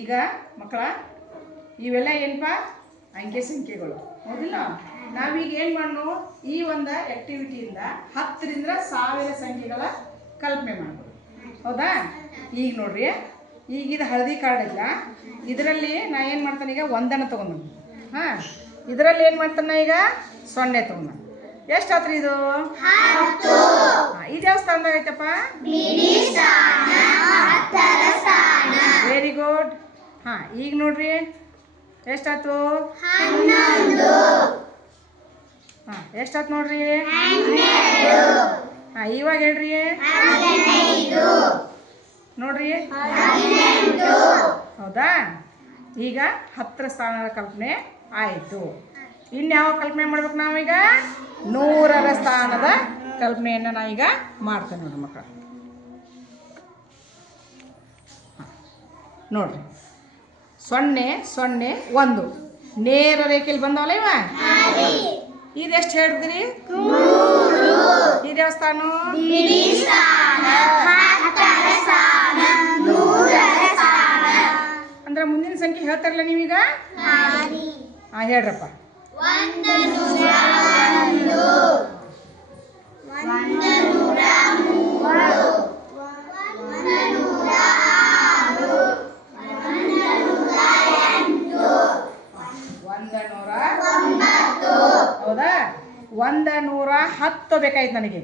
ಈಗ ಮಕ್ಕಳ ಇವೆಲ್ಲ ಏನಪ್ಪ ಅಂಕೆ ಸಂಖ್ಯೆಗಳು ಹೌದಿಲ್ಲ. ನಾವೀಗ ಏನು ಮಾಡೋಣ, ಈ ಒಂದು ಆ್ಯಕ್ಟಿವಿಟಿಯಿಂದ 10ರಿಂದ 1000 ಸಂಖ್ಯೆಗಳ ಕಲ್ಪನೆ ಮಾಡ್ಬೋದು. ಹೌದಾ? ಈಗ ನೋಡ್ರಿ, ಈಗ ಇದು ಹಳದಿ ಕಾರ್ಡ್ ಇಲ್ಲ, ಇದರಲ್ಲಿ ನಾ ಏನು ಮಾಡ್ತಾನೆ ಈಗ ಒಂದನ್ನು ತೊಗೊಂಡು. ಹಾಂ, ಇದರಲ್ಲಿ ಏನು ಮಾಡ್ತಾನೆ ಈಗ 0 ತೊಗೊಂಡು. ಎಷ್ಟಾತ್ರಿ ಇದು? ಇದು ಯಾವ ಸ್ಥಾನದಾಗ ಐತಪ್ಪ? Very good. ಹಾಂ, ಈಗ ನೋಡ್ರಿ ಎಷ್ಟಾಯ್ತು? ಹಾಂ, ಎಷ್ಟಾಯ್ತು ನೋಡ್ರಿ? ಹಾಂ, ಇವಾಗ ಹೇಳ್ರಿ ನೋಡ್ರಿ. ಹೌದಾ? ಈಗ 10ರ ಸ್ಥಾನದ ಕಲ್ಪನೆ ಆಯಿತು. ಇನ್ಯಾವ ಕಲ್ಪನೆ ಮಾಡ್ಬೇಕು ನಾವೀಗ? 100ರ ಸ್ಥಾನದ ಕಲ್ಪನೆಯನ್ನು ನಾವೀಗ ಮಾಡ್ತೇವೆ ನೋಡ್ರಿ ಮಕ್ಕಳು. ನೋಡ್ರಿ 0 0 1 ನೇರ ರೇಖೆಯಲ್ಲಿ ಬಂದವಲ್ಲ ಇವ. ಇದೆಷ್ಟು ಹೇಳಿದ್ರಿ? ಇದು ಯಾವ ಸ್ಥಾನ? ಅಂದ್ರೆ ಮುಂದಿನ ಸಂಖ್ಯೆ ಹೇಳ್ತಾರಲ್ಲ ನೀವೀಗ. ಹಾಂ, ಹೇಳ್ರಪ್ಪ. 109 ಹೌದಾ? 110 ಬೇಕಾಯ್ತು ನನಗೆ.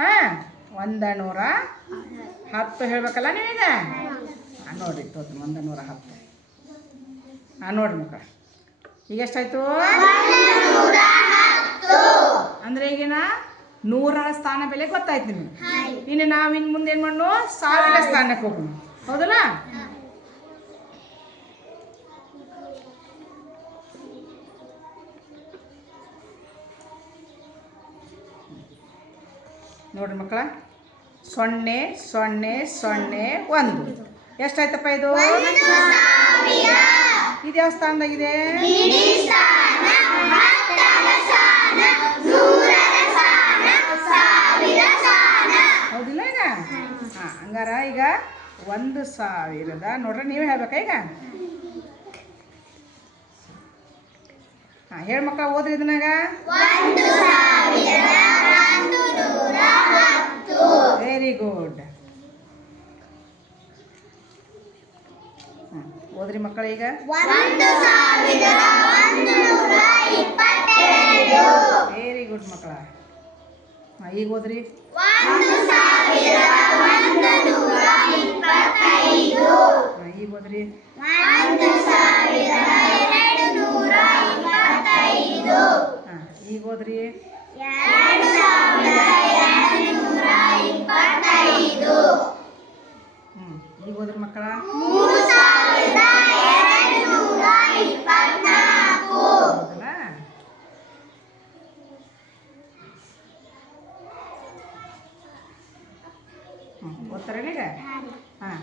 ಹಾಂ, 110 ಹೇಳ್ಬೇಕಲ್ಲ ನೀವೀಗ. ನೋಡ್ರಿ ತೋರಿ 110. ಹಾಂ, ನೋಡ್ರಿ ಮಕ್ಕಳ ಈಗ ಎಷ್ಟಾಯ್ತು? ಅಂದರೆ ಈಗಿನ 100ರ ಸ್ಥಾನ ಬೆಲೆ ಗೊತ್ತಾಯ್ತು ನಿಮಗೆ. ಇನ್ನು ನಾವು ಇನ್ನು ಮುಂದೆ ಏನು ಮಾಡೋಣ? 1000 ಸ್ಥಾನಕ್ಕೆ ಹೋಗೋಣ. ಹೌದಲ್ಲ? ನೋಡ್ರಿ ಮಕ್ಕಳ 0 0 0 1 ಎಷ್ಟಾಯ್ತಪ್ಪ ಇದು? ಇದು ಯಾವ ಸ್ಥಾನದಾಗಿದೆ? ಹೌದಿಲ್ಲ ಈಗ? ಹಾಂ, ಹಂಗಾರ ಈಗ 1000 ನೋಡ್ರಿ ನೀವೇ ಹೇಳ್ಬೇಕಾ ಈಗ. ಹಾಂ, ಹೇಳಿ ಮಕ್ಕಳ, ಓದ್ರಿ ಇದನ್ನಾಗ. Very good. ಓದ್ರಿ ಮಕ್ಕಳ ಈಗ. ವೆರಿ ಗುಡ್ ಮಕ್ಕಳ. ಹಾಂ, ಈಗ ಓದ್ರಿ. ಹಾಂ, ಈಗ ಓದ್ರಿ. ಹಾಂ, ಈಗ ಓದ್ರಿ. ಈಗ ಓದ್ರಿ ಮಕ್ಕಳ. ಓದ್ತಾರೆ ಈಗ. ಹಾಂ,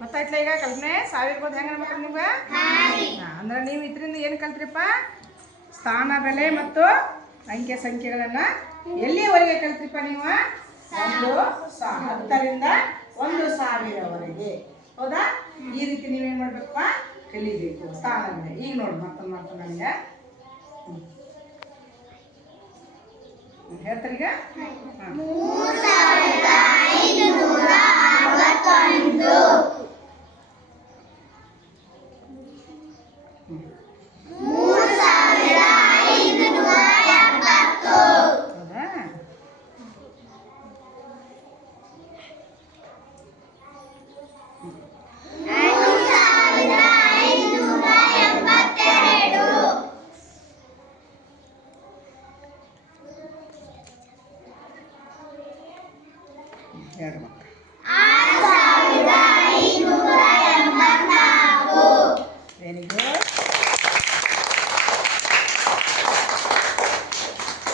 ಗೊತ್ತಾಯ್ತಲ್ಲ ಈಗ ಕಲ್ಪನೆ 1000 ಬೋದು ಹೆಂಗೆ ಅನ್ಬೇಕು ನಿಮ್ಗೆ. ಹಾಂ, ಅಂದ್ರೆ ನೀವು ಇದರಿಂದ ಏನು ಕಲ್ತ್ರಿಪ್ಪ? ಸ್ಥಾನ ಬೆಲೆ ಮತ್ತು ಅಂಕೆ ಸಂಖ್ಯೆಗಳನ್ನು ಎಲ್ಲಿಯವರೆಗೆ ಕಲ್ತ್ರಿಪ್ಪ ನೀವು? 10ರಿಂದ 1000ವರೆಗೆ. ಹೌದಾ? ಈ ರೀತಿ ನೀವೇನು ಮಾಡ್ಬೇಕಪ್ಪ? ಕಲಿಬೇಕು ಸ್ಥಾನ ಬೆಲೆ. ಈಗ ನೋಡಿ ಮತ್ತೊಂದು ಮಾಡ್ತಾನೆ ನನಗೆ ಹೇಳ್ತಾರೀಗ. ಹಾಂ, 3561 ಹೌದಾ? ಹೇಳಿ ಮಕ್ಕಳು. Very good.